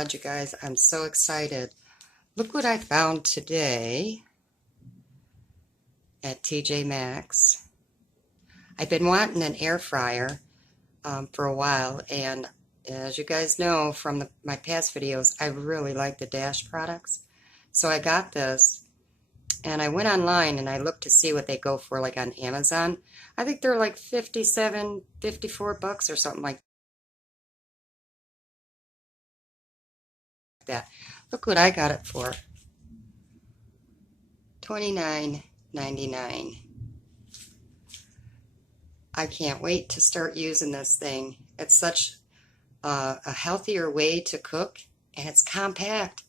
God, you guys, I'm so excited. Look what I found today at TJ Maxx. I've been wanting an air fryer for a while, and as you guys know from my past videos, I really like the Dash products. So I got this, and I went online and I looked to see what they go for, like on Amazon. I think they're like 57, 54 bucks or something like that. Look what I got it for. $29.99. I can't wait to start using this thing. It's such a healthier way to cook, and it's compact.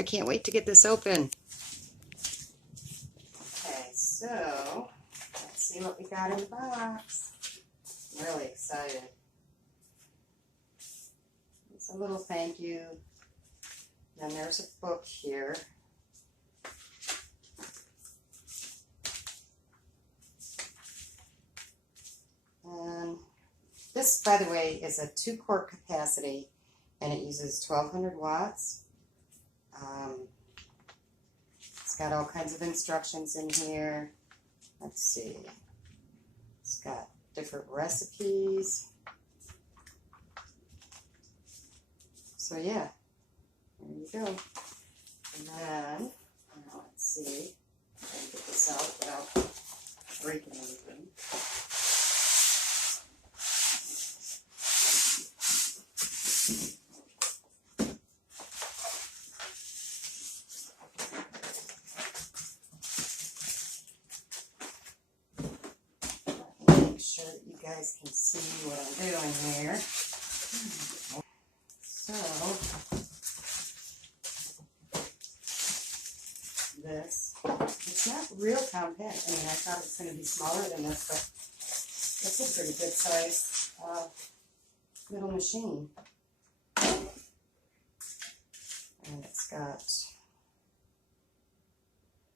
I can't wait to get this open. Okay, so let's see what we got in the box. I'm really excited. It's a little thank you. Then there's a book here. And this, by the way, is a 2-quart capacity, and it uses 1200 watts. It's got all kinds of instructions in here. Let's see. It's got different recipes. So yeah, there you go. And then, let's see. I'm going to get this out without breaking anything. Make sure that you guys can see what I'm doing here. So, this, it's not real compact. I mean, I thought it was going to be smaller than this, but it's a pretty good size little machine. And it's got,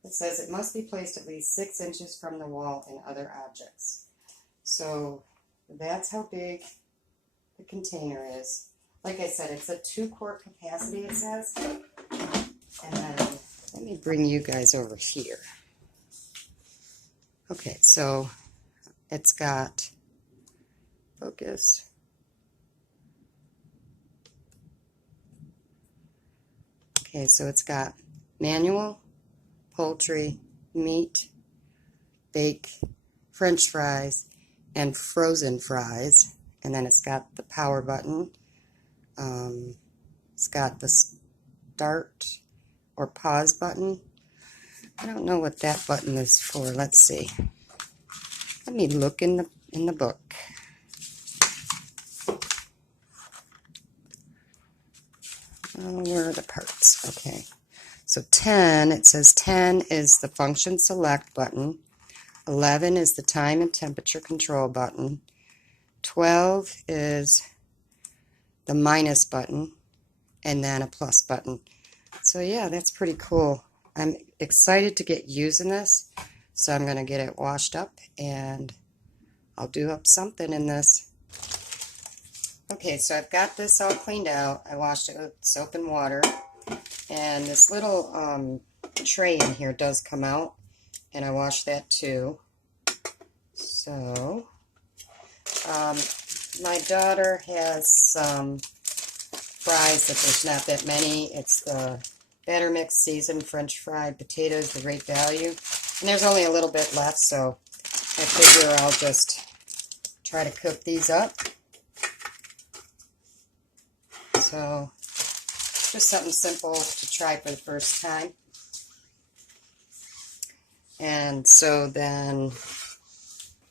it says it must be placed at least 6 inches from the wall and other objects. So that's how big the container is. Like I said, it's a 2-quart capacity, it says. And then let me bring you guys over here. Okay, so it's got, focus. Okay, so it's got manual, poultry, meat, bake, French fries, and frozen fries. And then it's got the power button. It's got the start or pause button. I don't know what that button is for. Let's see. Let me look in the book. Oh, where are the parts? Okay. So 10, it says 10 is the function select button. 11 is the time and temperature control button. 12 is the minus button, and then a plus button. So yeah, that's pretty cool. I'm excited to get using this, so I'm going to get it washed up, and I'll do up something in this. Okay, so I've got this all cleaned out. I washed it with soap and water, and this little tray in here does come out, and I washed that too. So my daughter has some fries that there's not that many. It's the batter mix seasoned French fried potatoes, the great value. And there's only a little bit left, so I figure I'll just try to cook these up. So just something simple to try for the first time. And so then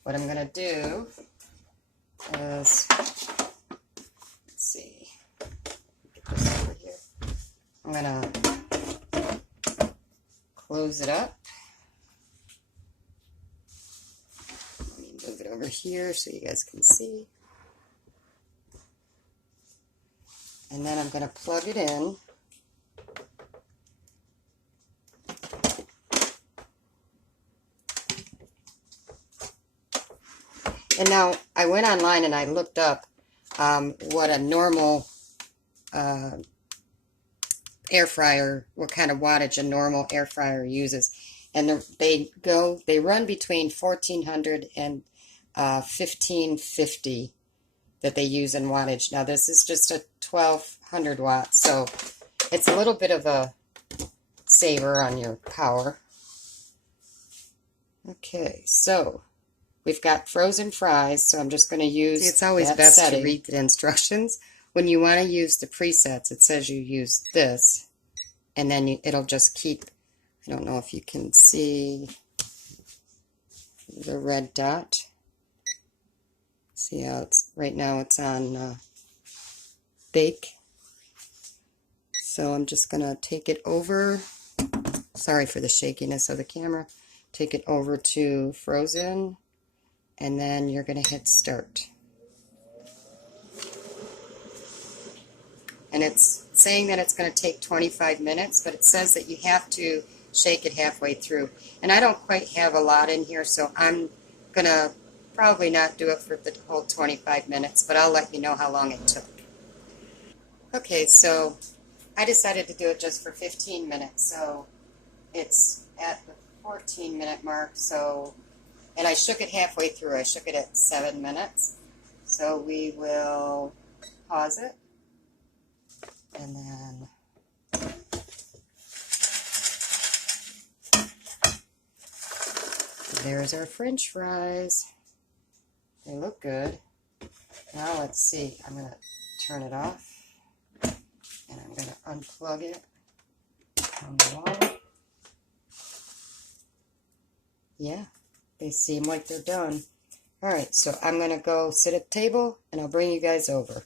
what I'm going to do is, let's see, get this over here. I'm going to close it up. Let me move it over here so you guys can see. And then I'm going to plug it in. And now I went online and I looked up what a normal air fryer, what kind of wattage a normal air fryer uses. And they run between 1400 and 1550 that they use in wattage. Now this is just a 1200 watts, so it's a little bit of a saver on your power. Okay, so we've got frozen fries, so I'm just going to use. See, it's always best to read the instructions. When you want to use the presets, it says you use this, and then it'll just keep. I don't know if you can see the red dot. See how it's right now it's on bake. So I'm just going to take it over. Sorry for the shakiness of the camera. Take it over to frozen, and then you're going to hit start. And it's saying that it's going to take 25 minutes, but it says that you have to shake it halfway through. And I don't quite have a lot in here, so I'm going to probably not do it for the whole 25 minutes, but I'll let you know how long it took. Okay, so I decided to do it just for 15 minutes, so it's at the 14-minute mark, so, and I shook it halfway through. I shook it at 7 minutes. So we will pause it, and then there's our French fries. They look good. Now let's see. I'm going to turn it off, and I'm going to unplug it from the wall. Yeah, they seem like they're done. Alright, so I'm going to go sit at the table, and I'll bring you guys over.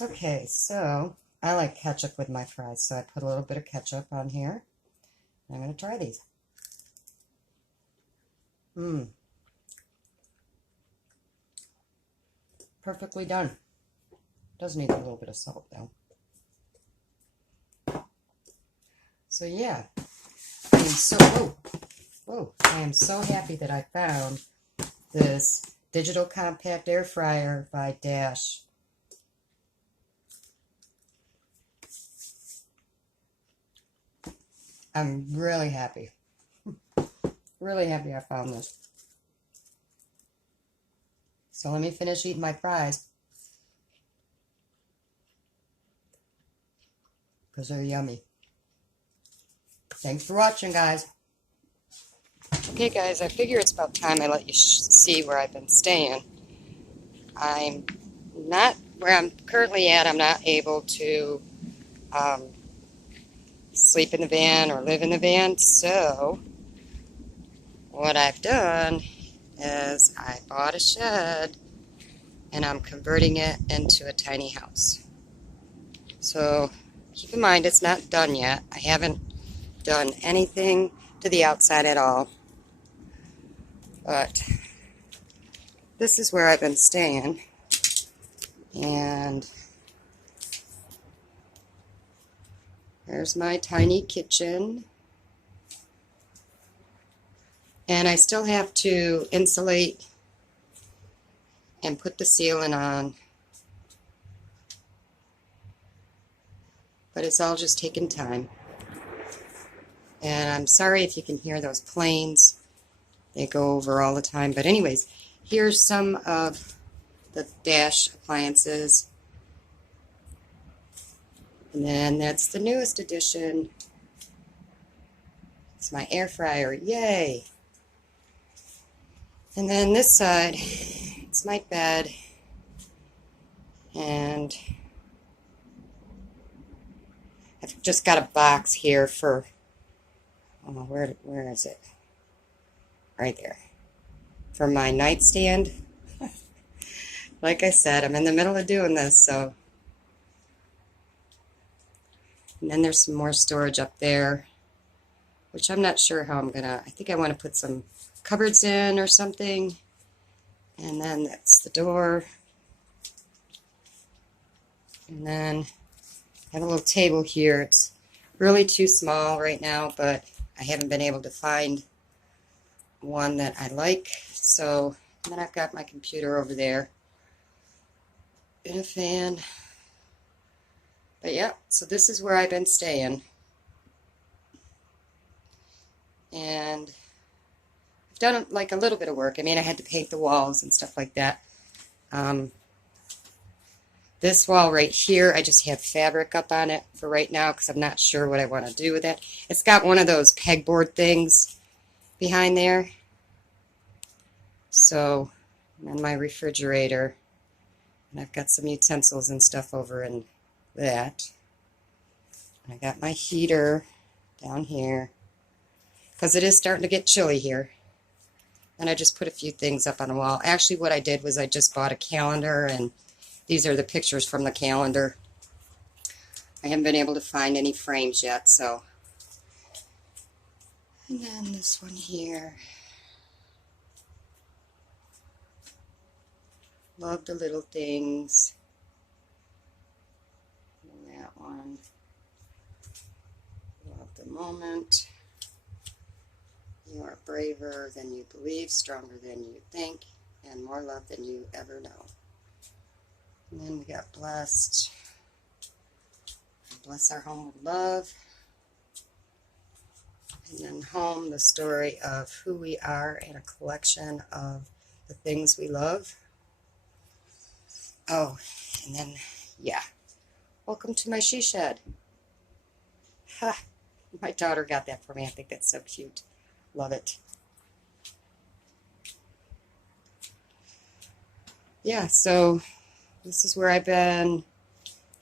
Okay, so I like ketchup with my fries, so I put a little bit of ketchup on here. I'm going to try these. Perfectly done. Does need a little bit of salt, though. So yeah, I am so happy that I found this digital compact air fryer by Dash. I'm really happy. Really happy I found this. So let me finish eating my fries, because they're yummy. Thanks for watching, guys. Okay, guys, I figure it's about time I let you see where I've been staying. I'm not, where I'm currently at, I'm not able to sleep in the van or live in the van, so what I've done is I bought a shed, and I'm converting it into a tiny house. So keep in mind it's not done yet. I haven't done anything to the outside at all. But this is where I've been staying. And there's my tiny kitchen. And I still have to insulate and put the ceiling on. But it's all just taking time. And I'm sorry if you can hear those planes. They go over all the time. But anyways, here's some of the Dash appliances. And then that's the newest addition. It's my air fryer. Yay! And then this side, it's my bed. And I've just got a box here for, oh, where is it? Right there. For my nightstand. Like I said, I'm in the middle of doing this, so. And then there's some more storage up there, which I'm not sure how I'm gonna, I think I want to put some cupboards in or something. And then that's the door. And then I have a little table here. It's really too small right now, but I haven't been able to find one that I like. So then I've got my computer over there. And a fan. But yeah, so this is where I've been staying. And I've done like a little bit of work. I mean, I had to paint the walls and stuff like that. This wall right here, I just have fabric up on it for right now because I'm not sure what I want to do with it. It's got one of those pegboard things behind there. So, and then my refrigerator. And I've got some utensils and stuff over in that. And I got my heater down here because it is starting to get chilly here. And I just put a few things up on the wall. Actually, what I did was I just bought a calendar, and these are the pictures from the calendar. I haven't been able to find any frames yet, so. And then this one here. Love the little things. And that one. Love the moment. You are braver than you believe, stronger than you think, and more loved than you ever know. And then we got blessed. Bless our home with love. And then home, the story of who we are and a collection of the things we love. Oh, and then, yeah. Welcome to my she shed. Ha! My daughter got that for me. I think that's so cute. Love it. Yeah, so this is where I've been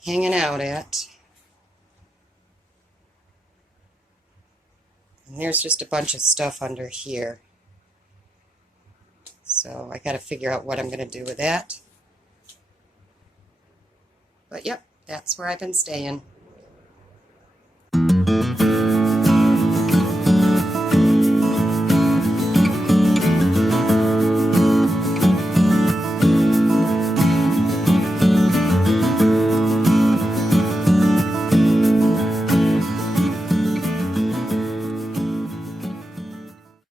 hanging out at. And there's just a bunch of stuff under here. So I got to figure out what I'm going to do with that. But yep, that's where I've been staying.